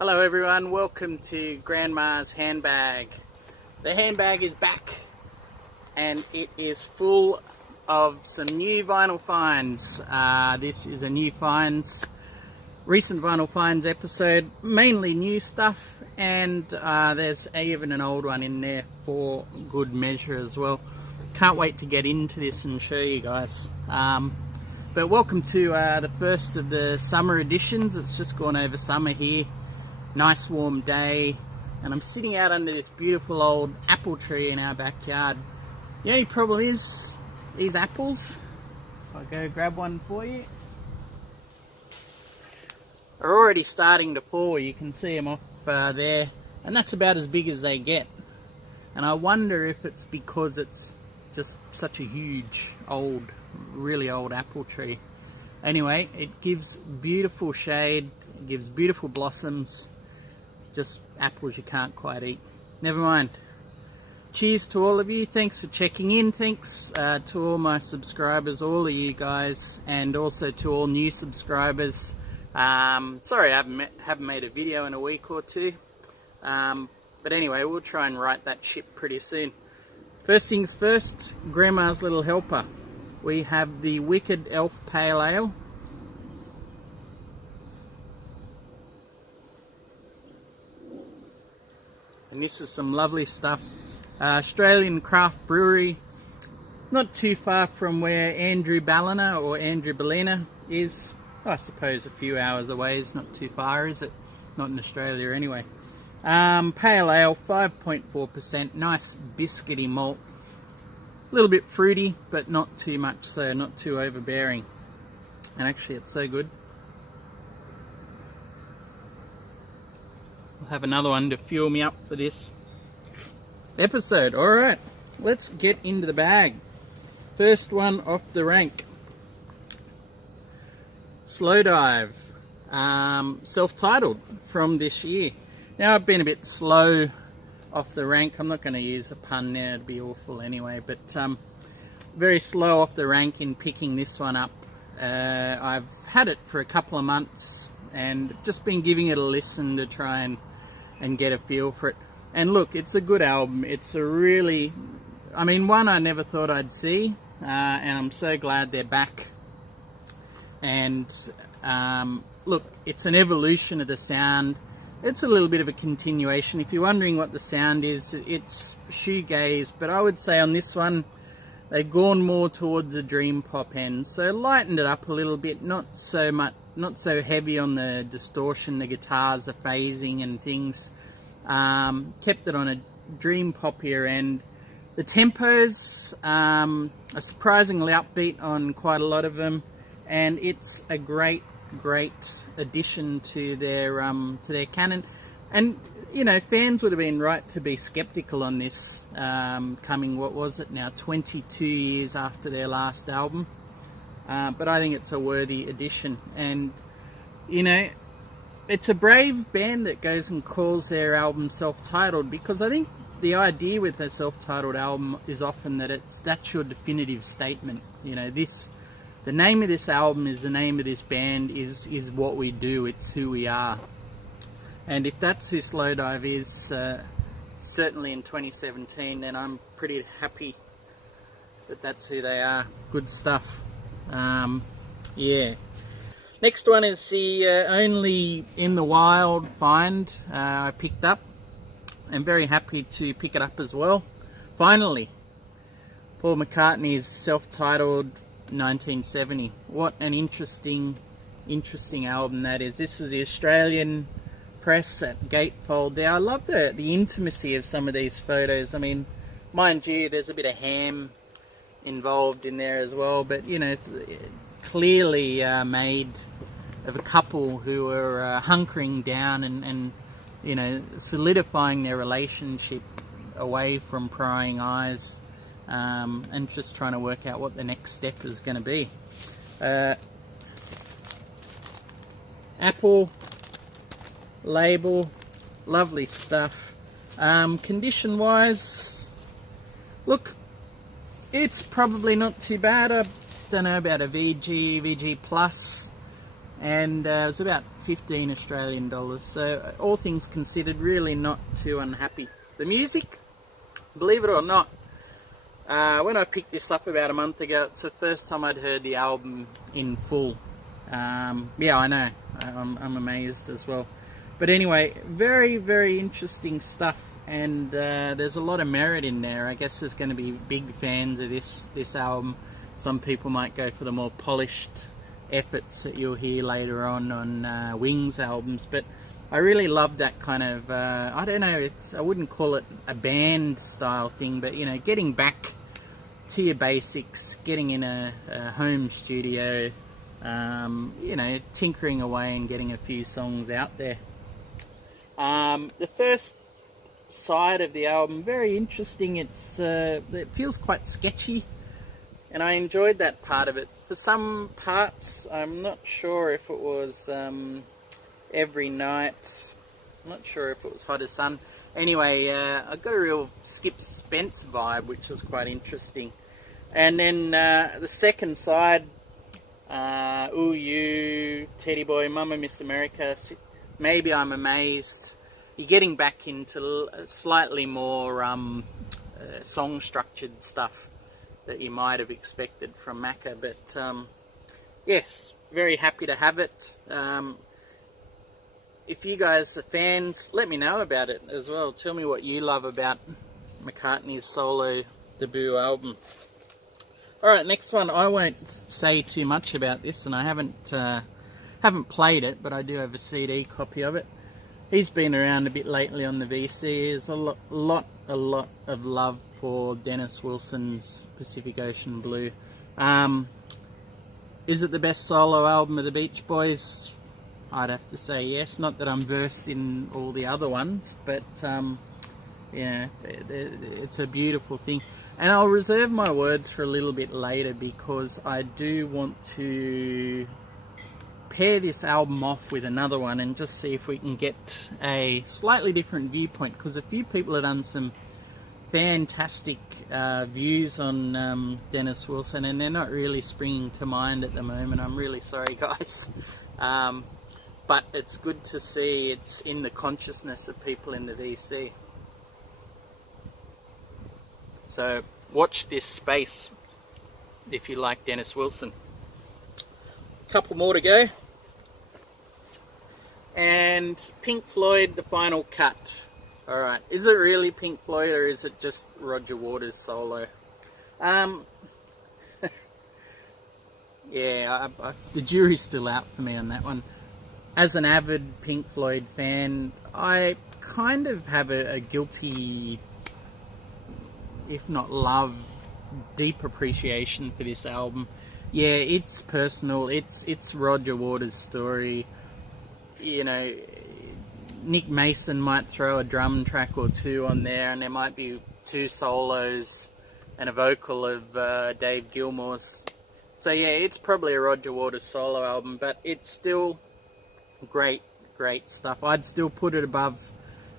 Hello everyone, welcome to Grandma's handbag. The handbag is back and it is full of some new vinyl finds. This is a new finds, recent vinyl finds episode, mainly new stuff, and there's even an old one in there for good measure as well. Can't wait to get into this and show you guys. But welcome to the first of the summer editions. It's just gone over summer here. Nice warm day, and I'm sitting out under this beautiful old apple tree in our backyard. The only problem is these apples, I'll go grab one for you, are already starting to fall. You can see them off there, and that's about as big as they get. And I wonder if it's because it's just such a huge old, really old apple tree. Anyway, it gives beautiful shade, it gives beautiful blossoms, just apples you can't quite eat. Never mind. Cheers to all of you. Thanks for checking in. Thanks to all my subscribers, all of you guys, and also to all new subscribers. Sorry I haven't made a video in a week or two, but anyway, we'll try and right that ship pretty soon. First things first, Grandma's little helper. We have the Wicked Elf Pale Ale. And this is some lovely stuff. Australian craft brewery, not too far from where Andrew Ballina or Andrew Ballina is. I suppose a few hours away is not too far, is it? Not in Australia anyway. Pale ale, 5.4%, nice biscuity malt. A little bit fruity, but not too much so, not too overbearing. And actually it's so good. I'll have another one to fuel me up for this episode. Alright, let's get into the bag. First one off the rank. Slowdive, self-titled from this year. Now I've been a bit slow off the rank. I'm not going to use a pun there, it'd be awful anyway, but very slow off the rank in picking this one up. I've had it for a couple of months and just been giving it a listen to try and get a feel for it. And look, it's a good album. It's a really, I mean, one I never thought I'd see, and I'm so glad they're back. And look, it's an evolution of the sound. It's a little bit of a continuation. If you're wondering what the sound is, it's shoegaze, but I would say on this one they've gone more towards the dream pop end, so lightened it up a little bit, not so much, not so heavy on the distortion, the guitars, the phasing and things. Kept it on a dream poppier end. The tempos are surprisingly upbeat on quite a lot of them, and it's a great addition to their canon. And you know, fans would have been right to be skeptical on this, coming, what was it now, 22 years after their last album. But I think it's a worthy addition. And you know, it's a brave band that goes and calls their album self-titled, because I think the idea with a self-titled album is often that that's your definitive statement. You know, the name of this album is the name of this band, is what we do, it's who we are. And if that's who Slowdive is, certainly in 2017, then I'm pretty happy that that's who they are. Good stuff. Yeah. Next one is the only in the wild find I picked up. I'm very happy to pick it up as well. Finally, Paul McCartney's self-titled 1970. What an interesting album that is. This is the Australian press at Gatefold there. I love the intimacy of some of these photos. I mean, mind you, there's a bit of ham involved in there as well, but you know, it's clearly made of a couple who are hunkering down and you know, solidifying their relationship away from prying eyes, and just trying to work out what the next step is going to be. Apple label, lovely stuff. Condition wise, look, it's probably not too bad. I don't know, about a VG plus, and it was about 15 Australian dollars. So all things considered, really not too unhappy. The music, believe it or not, when I picked this up about a month ago, it's the first time I'd heard the album in full. Yeah, I know, I'm amazed as well. But anyway, very, very interesting stuff, and there's a lot of merit in there. I guess there's going to be big fans of this album. Some people might go for the more polished efforts that you'll hear later on Wings albums, but I really love that kind of, I don't know, I wouldn't call it a band style thing, but you know, getting back to your basics, getting in a home studio, you know, tinkering away and getting a few songs out there. The first side of the album, very interesting. It feels quite sketchy, and I enjoyed that part of it. For some parts, I'm not sure if it was Every Night, I'm not sure if it was Hot as Sun. Anyway, I got a real Skip Spence vibe, which was quite interesting. And then the second side, Ooh You, Teddy Boy, Mama Miss America, Maybe I'm Amazed. You're getting back into slightly more song-structured stuff that you might have expected from Macca, but yes, very happy to have it. If you guys are fans, let me know about it as well. Tell me what you love about McCartney's solo debut album. Alright, next one. I won't say too much about this, and I haven't played it, but I do have a CD copy of it. He's been around a bit lately on the VC. There's a lot of love for Dennis Wilson's Pacific Ocean Blue. Is it the best solo album of the Beach Boys? I'd have to say yes. Not that I'm versed in all the other ones, but yeah, it's a beautiful thing. And I'll reserve my words for a little bit later, because I do want to pair this album off with another one and just see if we can get a slightly different viewpoint, because a few people have done some fantastic views on Dennis Wilson, and they're not really springing to mind at the moment. I'm really sorry, guys. But it's good to see it's in the consciousness of people in the VC. So watch this space if you like Dennis Wilson. Couple more to go, and Pink Floyd, The Final Cut. Alright, is it really Pink Floyd, or is it just Roger Waters' solo? Yeah, the jury's still out for me on that one. As an avid Pink Floyd fan, I kind of have a guilty, if not love, deep appreciation for this album. Yeah, it's personal. It's Roger Waters' story. You know, Nick Mason might throw a drum track or two on there, and there might be two solos and a vocal of Dave Gilmour's. So yeah, it's probably a Roger Waters solo album, but it's still great stuff. I'd still put it above,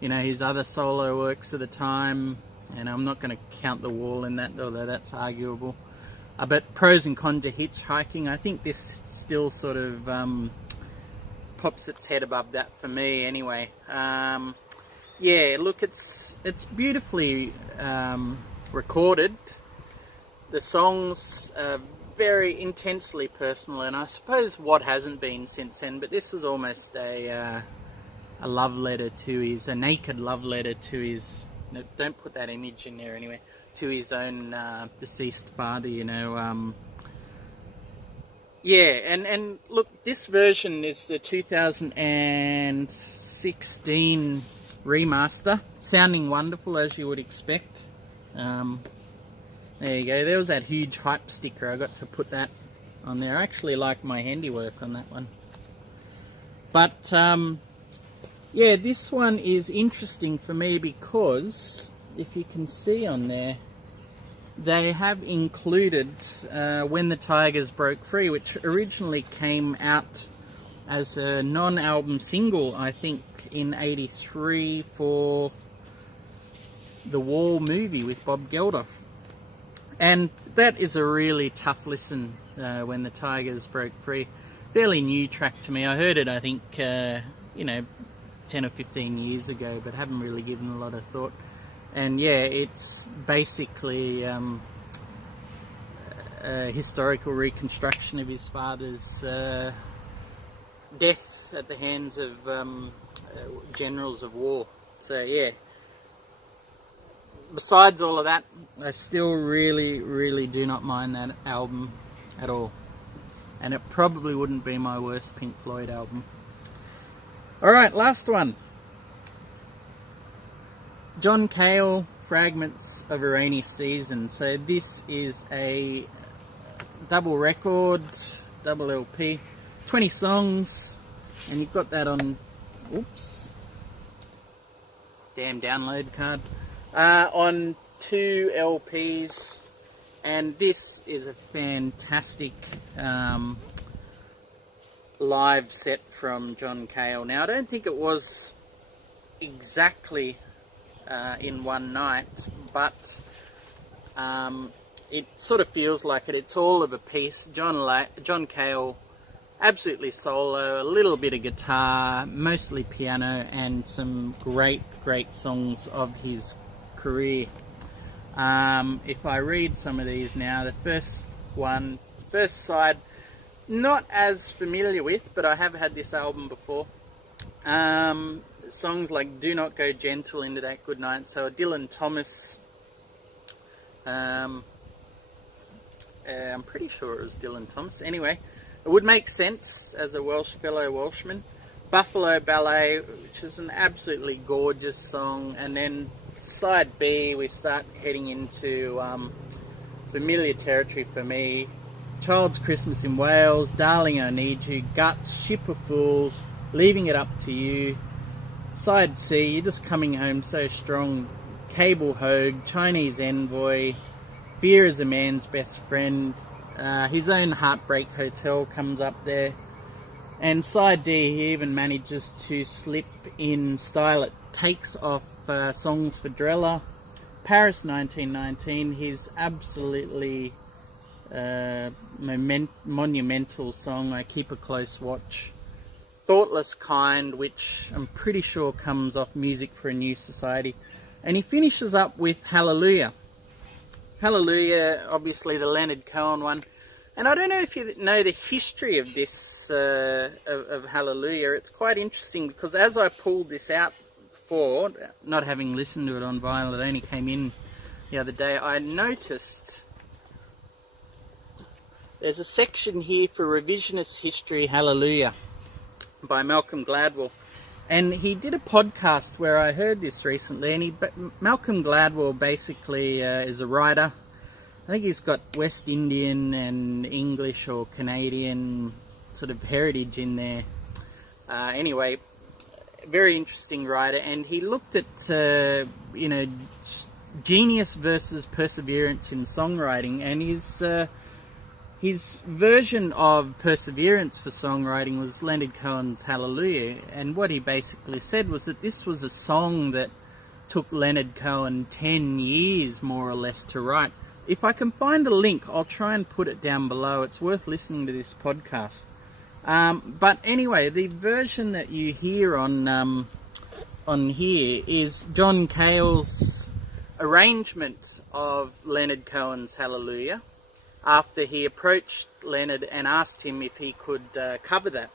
you know, his other solo works of the time, and I'm not going to count The Wall in that, although that's arguable. But Pros and Cons to Hitchhiking, I think this still sort of pops its head above that for me anyway. Yeah, look, it's beautifully recorded. The songs are very intensely personal, and I suppose what hasn't been since then, but this is almost a love letter to his, a naked love letter to his, no, don't put that image in there anyway, to his own deceased father, you know. Yeah, and look, this version is the 2016 remaster, sounding wonderful as you would expect. There you go, there was that huge hype sticker, I got to put that on there. I actually like my handiwork on that one. But yeah, this one is interesting for me because, if you can see on there, they have included When the Tigers Broke Free, which originally came out as a non-album single, I think, in '83 for the Wall movie with Bob Geldof. And that is a really tough listen, When the Tigers Broke Free. fairly new track to me. I heard it, I think, 10 or 15 years ago, but haven't really given a lot of thought. And yeah, it's basically a historical reconstruction of his father's death at the hands of generals of war. So yeah, besides all of that, I still really do not mind that album at all, and it probably wouldn't be my worst Pink Floyd album. Alright, last one. John Cale, Fragments of a Rainy Season. So this is a double record, double LP, 20 songs, and you've got that on, oops, damn download card, on 2 LPs, and this is a fantastic live set from John Cale. Now, I don't think it was exactly in one night, but it sort of feels like it. It's all of a piece. John Cale, absolutely solo, a little bit of guitar, mostly piano, and some great songs of his career. If I read some of these now, the first side, not as familiar with, but I have had this album before. Songs like Do Not Go Gentle Into That Good Night, so a Dylan Thomas, I'm pretty sure it was Dylan Thomas. Anyway, it would make sense as a fellow Welshman. Buffalo Ballet, which is an absolutely gorgeous song, and then side B, we start heading into familiar territory for me. Child's Christmas in Wales, Darling I Need You, Guts, Ship of Fools, Leaving It Up to You. Side C, You're Just Coming Home So Strong, Cable Hogue, Chinese Envoy, Fear is a Man's Best Friend, His Own Heartbreak Hotel comes up there. And side D, he even manages to slip in Style It Takes off Songs for Drella, Paris 1919, his absolutely monumental song, I Keep a Close Watch, Thoughtless Kind, which I'm pretty sure comes off Music for a New Society, and he finishes up with Hallelujah. Hallelujah, obviously the Leonard Cohen one, and I don't know if you know the history of this, of Hallelujah. It's quite interesting, because as I pulled this out before, not having listened to it on vinyl, it only came in the other day, I noticed there's a section here for Revisionist History, Hallelujah, by Malcolm Gladwell. And he did a podcast where I heard this recently, and Malcolm Gladwell basically is a writer. I think he's got West Indian and English or Canadian sort of heritage in there. Anyway, very interesting writer, and he looked at, genius versus perseverance in songwriting, and his version of perseverance for songwriting was Leonard Cohen's Hallelujah, and what he basically said was that this was a song that took Leonard Cohen 10 years more or less to write. If I can find a link, I'll try and put it down below. It's worth listening to this podcast. But anyway, the version that you hear on here is John Cale's arrangement of Leonard Cohen's Hallelujah, after he approached Leonard and asked him if he could cover that.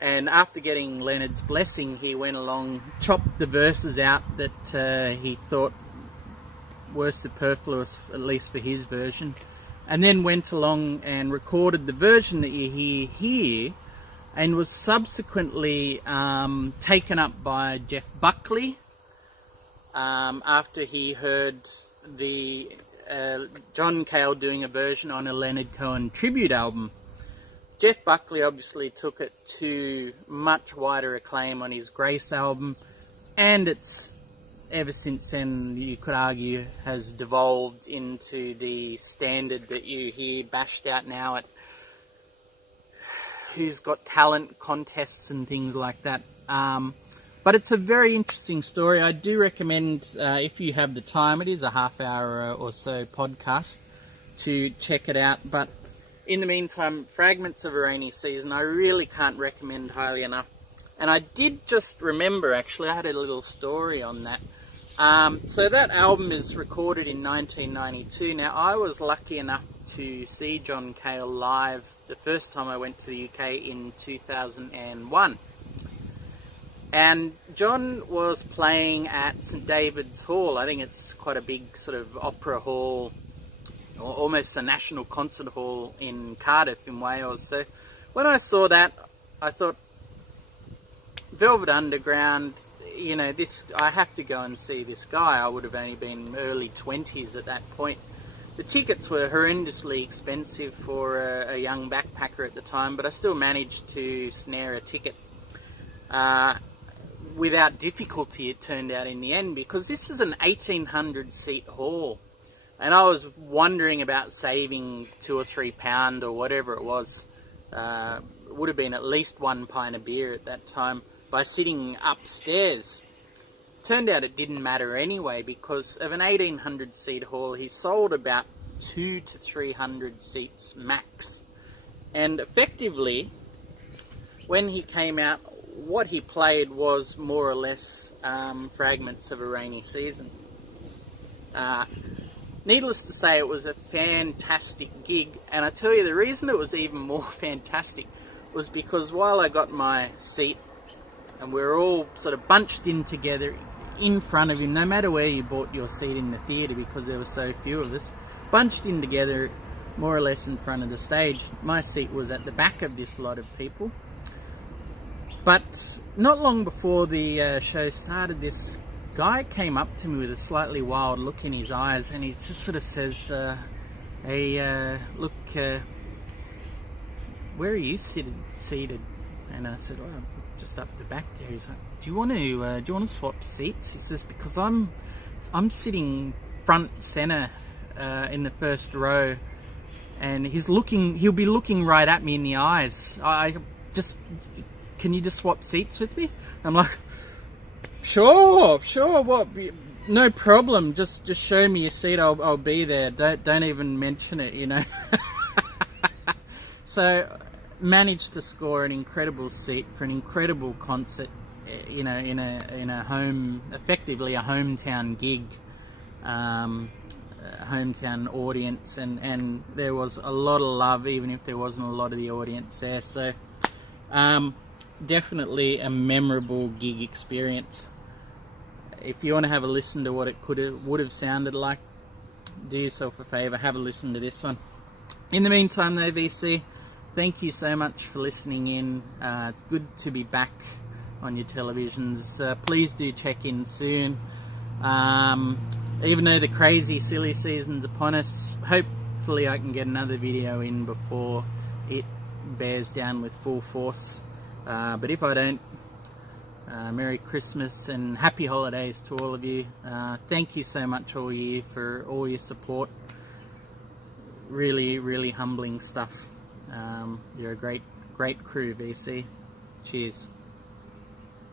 And after getting Leonard's blessing, he went along, chopped the verses out that he thought were superfluous, at least for his version, and then went along and recorded the version that you hear here, and was subsequently taken up by Jeff Buckley after he heard the John Cale doing a version on a Leonard Cohen tribute album. Jeff Buckley obviously took it to much wider acclaim on his Grace album, and it's ever since then, you could argue, has devolved into the standard that you hear bashed out now at Who's Got Talent contests and things like that. But it's a very interesting story. I do recommend, if you have the time, it is a half-hour or so podcast, to check it out. But In the meantime, Fragments of a Rainy Season, I really can't recommend highly enough. And I did just remember, actually, I had a little story on that. So that album is recorded in 1992. Now, I was lucky enough to see John Cale live the first time I went to the UK in 2001. And John was playing at St David's Hall. I think it's quite a big sort of opera hall, or almost a national concert hall in Cardiff in Wales. So when I saw that, I thought, Velvet Underground, you know, I have to go and see this guy. I would have only been early 20s at that point. The tickets were horrendously expensive for a young backpacker at the time, but I still managed to snare a ticket. Without difficulty, it turned out in the end, because this is an 1,800 seat hall. And I was wondering about saving £2 or £3 or whatever it was. It would have been at least 1 pint of beer at that time, by sitting upstairs. Turned out it didn't matter anyway, because of an 1,800 seat hall, he sold about 200 to 300 seats max. And effectively, when he came out, what he played was more or less Fragments of a Rainy Season. Needless to say, it was a fantastic gig, and I tell you, the reason it was even more fantastic was because while I got my seat, and we were all sort of bunched in together in front of him, no matter where you bought your seat in the theatre, because there were so few of us, bunched in together more or less in front of the stage. My seat was at the back of this lot of people. But not long before the show started, this guy came up to me with a slightly wild look in his eyes, and he just sort of says, hey, look, where are you seated? And I said, oh, just up the back there. He's like, do you want to swap seats? He says, because I'm sitting front center in the first row, and he'll be looking right at me in the eyes. Can you just swap seats with me? I'm like, sure, what? No problem. Just show me your seat. I'll be there. Don't even mention it, you know. So managed to score an incredible seat for an incredible concert, you know, in a home, effectively a hometown gig, hometown audience, and there was a lot of love, even if there wasn't a lot of the audience there. So definitely a memorable gig experience. If you want to have a listen to what it would have sounded like, do yourself a favour, have a listen to this one. In the meantime though, VC, thank you so much for listening in. It's good to be back on your televisions. Please do check in soon. Even though the crazy silly season's upon us, hopefully I can get another video in before it bears down with full force. But if I don't, Merry Christmas and Happy Holidays to all of you. Thank you so much all year for all your support. Really, really humbling stuff. You're a great crew, VC. Cheers.